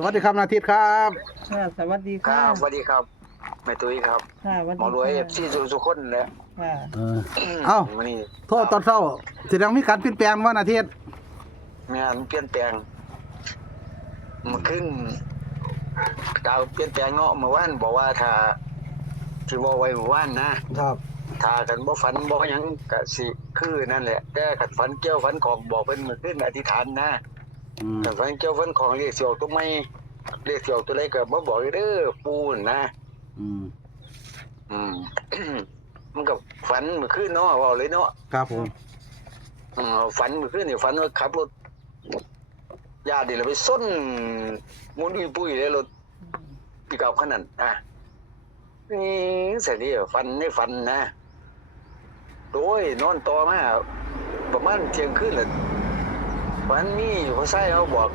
สวัสดีครับนาทิตครับ ค่ะสวัสดีคค่ะรับสวัสดีครับแม่ตุ้ยครับค่ะสวัสหมดีอรวยเอค่ะฟซีสุสุคนแหละค่ะเออ เอ้า วันนี้โทษตอนเช้าแสดงมีการเปลี่ยนแปลงว่านาทิตงานเปลี่ยนแปลงมันขึ้นกาวเปลี่ยนแปลงเนาะเมื่อวานบอกว่าถ้าที่ว่าไว้เมื่อวานนะครับ ถ้ากันบ่ฝันบ่หยังก็สิคือนั่นแหละแต่ขัดฝันเกี่ยวฝันของบอกเป็นมือขึ้นอธิษฐานนะ อืมขัดฝันเกี่ยวฝันของเรียกเสียวตัวไม่เรียกเสียวตัวใดก็บ่บอกเด้อปูนนะ อืม อืม มันก็ฝันเมื่อคืนเนาะเว่าเลยเนาะครับผม อืมฝันเมื่อคืนนี่ฝันว่าขับรถญาตินี่เราไปส้นมุนอุยปุ้ยเลยรถปีกับขนาดอะนี่เสร็จนี่ฝันในฝันนะโอ้ยนอนต่อมาประมาณเที่ยงคืนเลย ฝันมีอยู่เขาใส่เขาบอก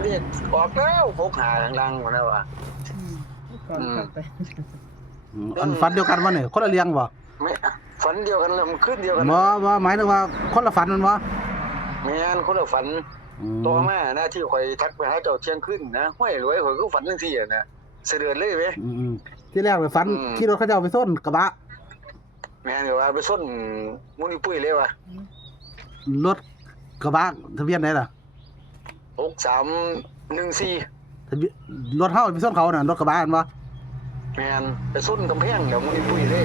เรียกออกแล้วพกหาทางลังมาแล้วว่ะอืมก่อนกลับไปอืมอันฝันเดียวกันวะเนี่ยคนละเรียงบ่ไม่ฝันเดียวกันเลยมันขึ้นเดียวกันบ่บ่หมายถึงว่าคนละฝันมันบ่แม่นคนละฝันอืมต่อมาหน้าที่ข่อยทักไปหาเจ้าเที่ยงขึ้นนะห้วยรวยข่อยก็ฝันจังซี่อะนะเสะเดือนเลยเว้ย อืมอืมที่แรกเลยฝันอืม ที่รถเขาจะเอาไปส้นกระบะแม่นก็ว่าไปส้นมุนิปุ้ยเลยว่ะรถ กระบะทะเบียนไหนล่ะ6314ทะเบียนรถเฮาไปส้นเขาน่ะรถกระบะอันบ่แม่นไปส้นกำแพงแล้วมุนิปุ้ยเลย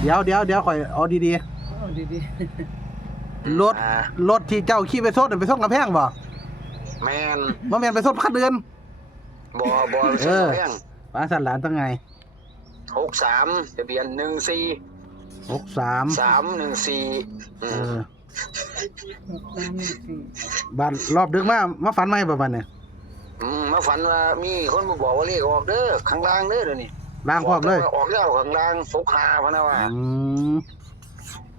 เดี๋ยวเดี๋ยวเดี๋ยวข่อยเอาดีเอาดีๆรถอ่ารถที่เจ้าขี่ไปส้นน่ะไปส้นกระแพงบ่แม่นบ่แม่นไปส้นคันเดือนบ่บ่ไปส้นเออกำแพงป้าสันหลานตั้งไง63ทะเบียน14 63 314อืเอมอๆ หกสามหนึ่งสี่บ้านรอบดึกมามาฝันไหมบ่บัดเนี่ยอืมมาฝันว่ามีคนมาบอกว่าเลขออกเด้อข้างล่างเด้อเดี๋ยวนี้ล้างพร้อมเลยออกแล้วข้างล่างฟกหาพะนะว่าอืม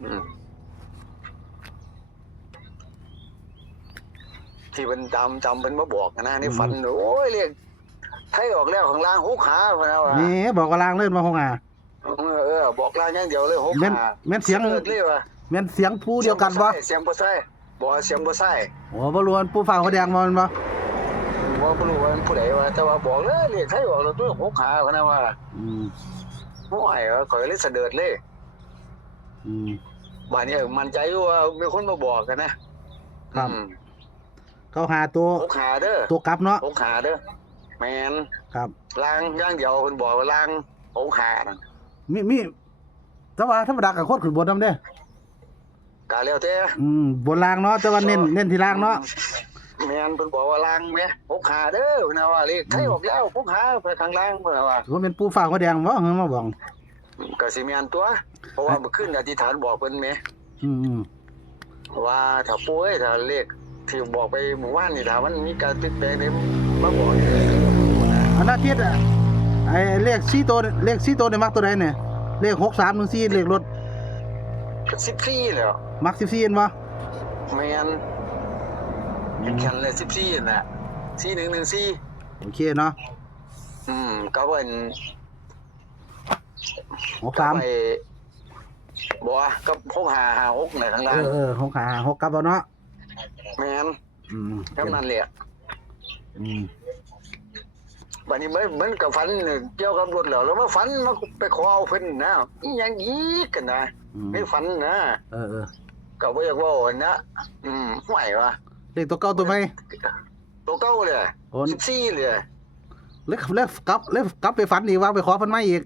อืมที่เป็นจำจำเป็นมาบอกนะในฝันโอ้ยเรียกไทยออกแล้วข้างล่างหกขาพะนะว่านี่บอกว่าล้างเล่นมาห้องอะเออเออบอกล่างอย่างเดียวเลยหกแม่นขาแม่นเสียงเลิศเลยว่ะ แม่นเสียงผู้เดียวกันบ่เสียงบ่ใช่บอกว่าเสียงบ่ใช่โอ้บ่รู้ว่าผู้ฟังเขาแดงบ่แมันบ่ว่าบ่รู้ว่ามันผู้ใดว่าแต่ว่าบอกเลยเรียกไทยออกแล้วตัวหกขาพะนะว่า อืมโอ้ยข่อยเลยเสด็จเลย อืมบ้านนี้มั่นใจอยู่ว่ามีคนมาบอกกันนะครับอืมเขาหาตัวหกขาเด้อตัวกลับเนาะหกขาเด้อแมนครับล่างอย่างเดียวเพิ่นบอกว่าล่างหกขานั่นมีมีแต่ว่าธรรมดาก็โคตรขึ้นบนนำเด้อ กาแล้วแต่อืมบนล่างเนาะแต่ว่าเน้นเน้นที่ล่างเนาะแมนเพิ่นบอกว่าล่างแม่หกขาเด้อเพิ่นนะว่าเลขไทยออกแล้วหกขาไปข้างล่างเพิ่นน่ะว่าว่าเป็นผู้ฟังเขาแดงบ่เฮามาบอกก็สิแม่นตัว เพราะว่าเมื่อคืนอธิษฐานบอกเพิ่นแหมอืมอืมว่าถ้าป่วยถ้าเลขที่บอกไปเมื่อวานนี่ถ้ามันมีการเปลี่ยนแปลงนี่มาบอกนี่อันอาทิตย์อะไอ้เลข4ตัวเลข4ตัวนี่มักตัวใดเนี่ยเลข6314เลขรถ 14แล้วมัก14เห็นบ่แม่นแข่งเลย14น่ะ4114โอเคเนาะอืมก็เป็น63ไปบอกว่าก็พกหาหาหกในข้างเอล่างอเออหกขาหกกลับเอาเนาะแมนอืมแค่นั้นแหละอืม บัดนี้เหมือนเหมือนกับฝันเกี่ยวกับรถแล้วแล้วมาฝันมาไปขอเอาเพิ่นนะอีหยังอีกกันนะอืมไม่ฝันนะเออเออก็บ่อยากเว่าหั่นนะอืมห่วยวะเลขตัวเก่าตัวใหม่ตัวเก่าเลยโอ้14เลยเลขเลขกลับเลขกลับไปฝันอีกว่าไปขอเพิ่นใหม่อีก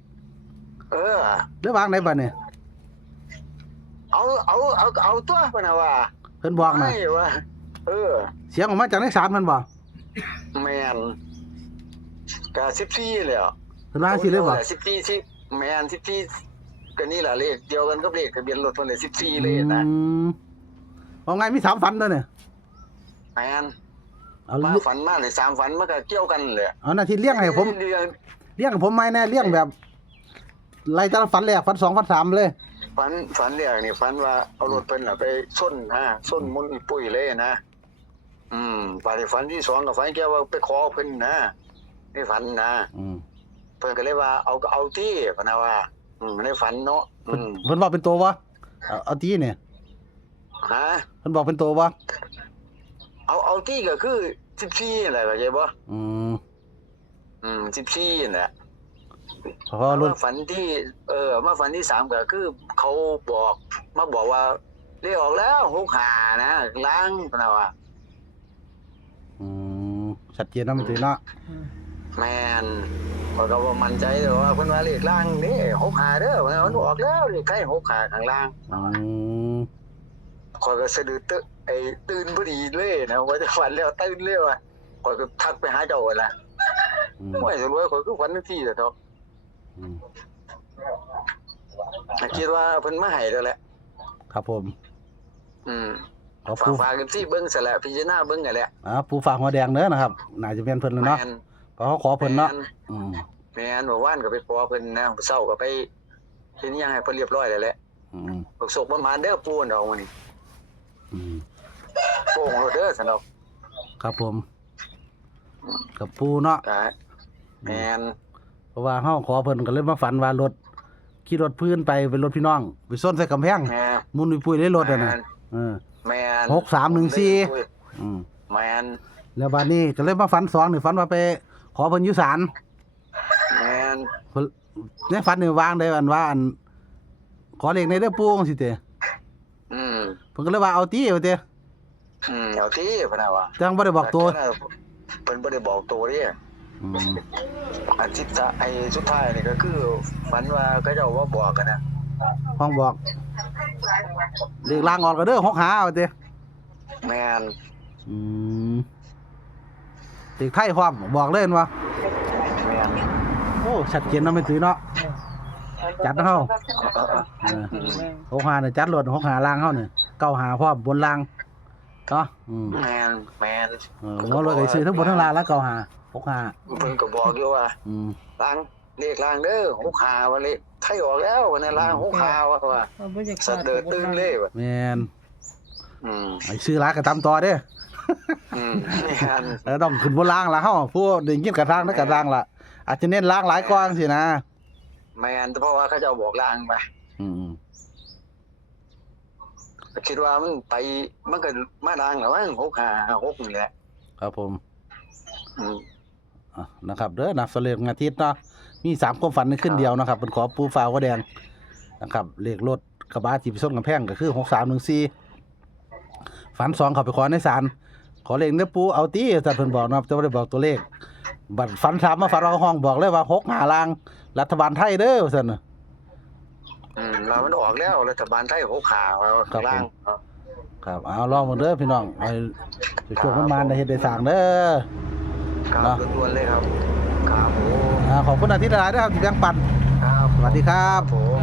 เออ หรือวางไหนบัดเนี่ยเอาเอาเอาเอาตัวพะนะว่าเพิ่นบอกน่ะไม่ว่าเออ เสียงออกมาจากเลข3มันบ่แมน ก็14เลยอะเพิ่นว่าสิเลยบ่สิบสี่สิบแมนสิบสี่ก็นี่แหละเลขเดียวกันกับเลขทะเบียนรถมันเลยสิบสี่เลยนะอืมเอาไงมีสามฝันตัวเนี่ยแมนเอามาเรื่องฝันมาเลยสามฝันมันก็เกี่ยวกันเลยเอาหน้าที่เลี้ยงให้ผมเดือนเลี้ยงให้ผมไหมแน่เลี้ยงแบบไล่แต่ละฝันแรกฝันสองฝันสามเลย ฝันฝันเรียกนี่ฝันว่าเอารถเพิ่นน่ะไปส้นนะส้นมุนอีปุ้ยเลยนะอืมปฏิฝันที่สองกับฝันเกี่ยวว่าไปขอเพิ่นนะ นี่ฝันนะอืมเพิ่นก็เลยว่าเอาก็เอาที่พะนะว่า อืมในฝันเนาะอืเพิ่นมเพิ่นบอกเป็นตัววะเอาเอาที่เนี่ยฮะเพิ่นบอกเป็นตัววะเอาเอาที่ก็คือสิบสี่อะไรเข้าใจบ่อืมอืมสิบสี่นั่นแหละ เพราะรถมาฝันที่ เออมาฝันที่สามก็คือเขาบอกมาบอกว่าเรียกออกแล้วหกหานะล้างนะว่าอืมชัดเจนเนาะไม่ตื่นเนาะ อืม แมนข้อยก็บ่มั่นใจแต่ว่าเพิ่นว่าเลขล่างนี่หกหาเด้อมันออกแล้วเลขใกล้หกหาข้างล่างอืมข้อยก็สะดุดตึไอ้ตื่นพอดีเลยนะว่าจะฝันแล้วตื่นเลยว่ะข้อยก็ทักไปหาเจ้าว่าล่ะอืมโอ้ยสรุปว่าข้อยคือฝันทันทีแต่เนาะอืมคิดว่าเพิ่นมาให้แล้วแหละ ครับผมอืมขอฝาปูกฝากกันที่เบิ่งซะแหละพิจารณาเบิ่งกันแหละอ่าปูฝากหัวแดงเด้อนะครับน่าจะเป็นเพิ่นแล้วเนาะแม่น เพราะเขาขอเพิ่นเนาะอืมแม่นเมื่อวานก็ไปขอเพิ่นนะเช้าก็ไปเฮ็ดหยังให้เพิ่นเรียบร้อยแล้วแหละอืมบักศกประมาณเด้อปูนเอามื้อนี้อืมโป่งโลดเด้อซั่นดอกครับผมกับปูเนาะก็แม่นเพราะว่าเฮาขอเพิ่นก็เลยมาฝันว่ารถขี่รถพื้นไปเป็นรถพี่น้องไปส้นใส่กำแพงแม่นมุนปุยๆเลยรถอะนะเออแม่นหกสามหนึ่งสี่อืมแม่นแล้วบัดนี้ก็เลยมาฝันสองนี่ฝันว่าไป ขอเพิ่นอยู่ศาลแม่นเพิ่นในฝันนี่วางได้อันว่าอันขอเลขในเด้อปู่จังซี่เตอืมเพิ่นก็เลยว่าเอาติเอาเตอืมเอาที่พะนะว่าจังบ่ได้บอกตัวเพิ่นบ่ได้บอกตัวเด้อืมอาทิตย์ละไอ้สุดท้ายนี่ก็คือฝันว่าเขาเจ้าว่าบอกกันนะห้องบอกเลขล่างออกก็เด้อ6หาเอาเตแม่นอืม เลขไทยพร้อมบอกเลยเห็นว่าแม่นโอ้ชัดเจนเนาะไม่ตื้อเนาะจัดเฮาเอออืมแม่งหกหาเนี่ยจัดรถหกหาล่างเฮาเนี่ยเก้าหาพร้อมบนล่างเนาะอืมแม่นแม่นเออหัวรถก็ซื้อทั้งบนทั้งล่างแล้วเก้าหาหกหาเพิ่นก็บอกอยู่ว่าอืมล้างเลขล้างเด้อหกขาว่าเลขไทยออกแล้ววันนั้นล้างหกขาว่าว่าเอาบ่อยากสะเดิดตื่นเลยว่ะแม่นอืมไอ้ซื้อร้านก็ตามต่อเด้อ อืมแม่นแล้วต้องขึ้นบนล่างล่ะเฮาผู้ได้ยินกระทางนักกระทางล่ะอาจจะเน้นล่างหลายกว่าจังซี่นะแม่นเพราะว่าเขาเจ้าบอกล้างไปอืมก็คิดว่ามันไปมันก็มาล้างแล้วมั้งหกขาหกนี่แหละครับผมอืมอะนะครับเด้อนับสเลงอาทิตย์เนาะมีสามความฝันในขึ้นเดียวนะครับเป็นขอปูฟ้าว่าแดงนะครับเลขรถกระบะที่ไปส่งกำแพงก็คือ6314ฝันสองเขาไปขอในศาล ขอเลขเนื้อปูเอาตีแต่เพิ่นบอกนะครับจะบ่ได้บอกตัวเลข บัตรฝันสามมาฝันเอาห้องบอกเลยว่าหกหาลาง รัฐบาลไทยเด้อว่าซั่นน่ะ อืมเรามันออกแล้วรัฐบาลไทยหกขาว่าข้างล่าง ครับเอาลองมาเด้อพี่น้องไอ้ช่วงมันมาได้เฮ็ดได้สร้างเด้อ ครับเนาะล้วนๆเลยครับ ครับผมอ่าขอบคุณอาทิตย์หลายๆเด้อครับที่แบ่งปัน ครับสวัสดีครับ ผมอ่า